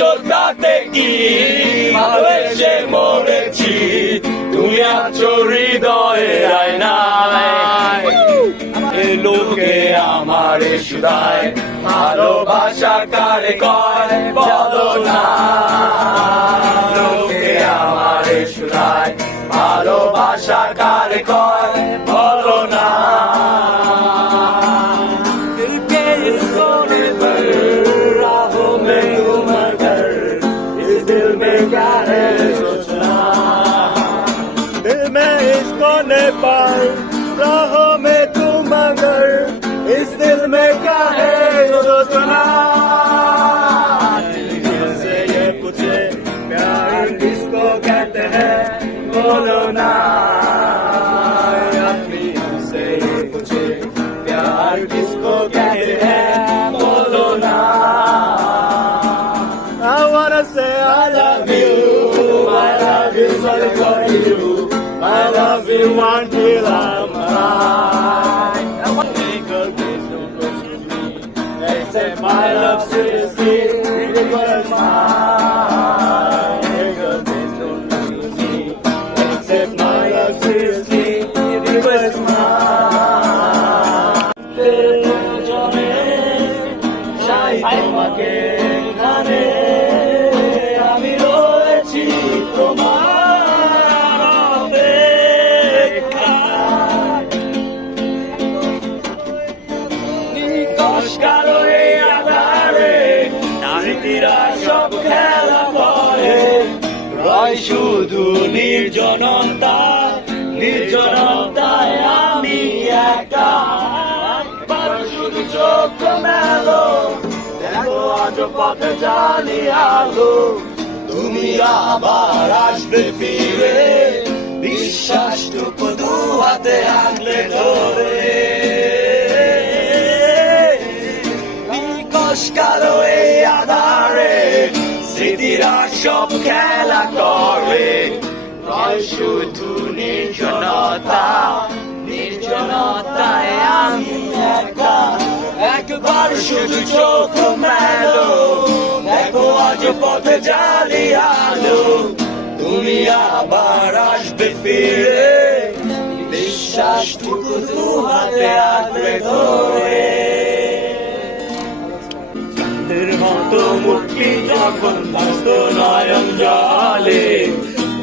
চোদ্দাতে কি ভালোবেসে মরেছি, তুমি আছো হৃদয়ের আয়নায়। এ লোকে আমার শুধায় ভালোবাসা কারে কয় বলো না, লোকে আমার শুধায় ভালোবাসা কারে কয় বলো না। पर राहों में तुम मगर इस दिल में क्या है सोचना। दिल से ये पूछे प्यार किसको कहते हैं बोलो ना, अपनी से ये पूछे प्यार किसको कहते हैं बोलो ना। I wanna say I love you for you, I love you until I'm high. I want to make a place no close to me. They say my love seriously, it was mine. Make a place no close to me. They say my love seriously, it was mine. Tero jone, shai tomake gane, ami royechi tomar. সব খেলা করে রয় শুধু নির্জনতা, নির্জনতায় আমি একা। একবার শুধু চোখ মেলো, দেখো আজ পথে জানি আলো, তুমি আবার আসবে ফিরে, বিশ্বাসটুকু দু হাতে আগলে ধরে। কালো এই আধারে স্মৃতিরা সব খেলা করে রয় শুধু নির্জনতা, নির্জনতায় আমি একা। একবার শুধু চোখ মেলো, দেখো আজ পথে জালি আলো, তুমি আবার আসবে ফিরে, বিশ্বাসটুকু দু হাতে আগলে ধরে। মতো মুক্তি যখন ভাসত নয়ন জলে,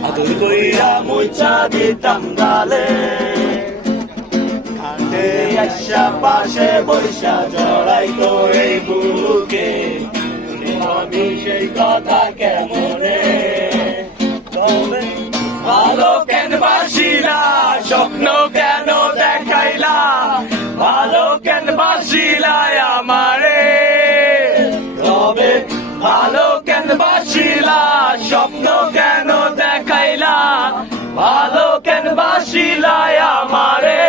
আদর কইরা মুছা দিতাম গালে, কাঁদে আসা পাশে বৈশা জড়াই করে বুকে, আমি সেই কথা কেমনে। ভালো কেন বাসিলা, স্বপ্ন কেন দেখাইলা, ভালো কেন বাসিলা আমারে, ভালো কেন বাসিলা, স্বপ্ন কেন দেখাইলা, ভালো কেন বাসিলা আমারে।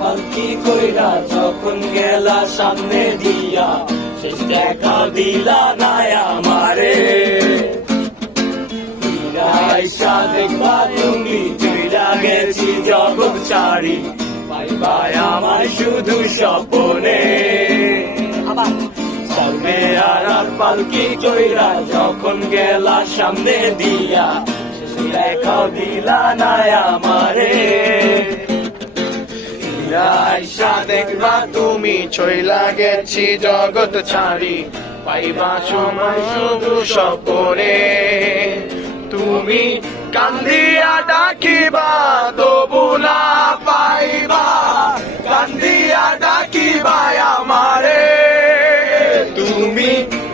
পালকি কইরা যখন গেলা সামনে দিয়া, শেষ দেখা দিলা না আমারে। আইসা দেখবা তুমি চইলা গেছি জগৎ ছাড়ি, পাইবাই আমায় শুধু স্বপ্নে। সামনে আর পালকি কইরা যখন গেলা সামনে দিয়া, দেখাও দিলা না আমারে। আইসা দেখবা তুমি চইলা গেছি জগৎ ছাড়ি, পাইবা সময় শুধু স্বপ্নে। তুমি কান্দিয়া ডাকিবা তবু না পাইবা, কান্দিয়া ডাকিবা আমারে। তুমি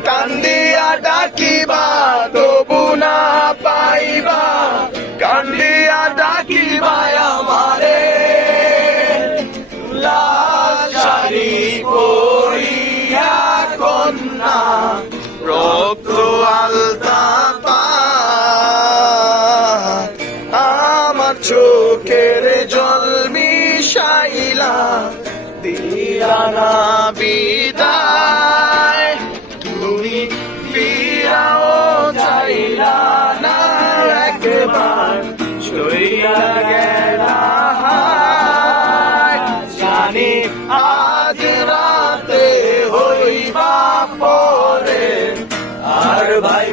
কান্দিয়া ডাকিবা তবু না পাইবা, কান্দিয়া ডাকিবা আমারে। লাল শাড়ি পরিয়া কন্যা রক্ত আলতা পা, আমার চোখের জল মিশাইলা দিলা না বিদায়। তুমি ফিরাও চাইলা না একবার, চইলা গেলা জানি আজ রাতে হইবা কাপড়ে আর ভাই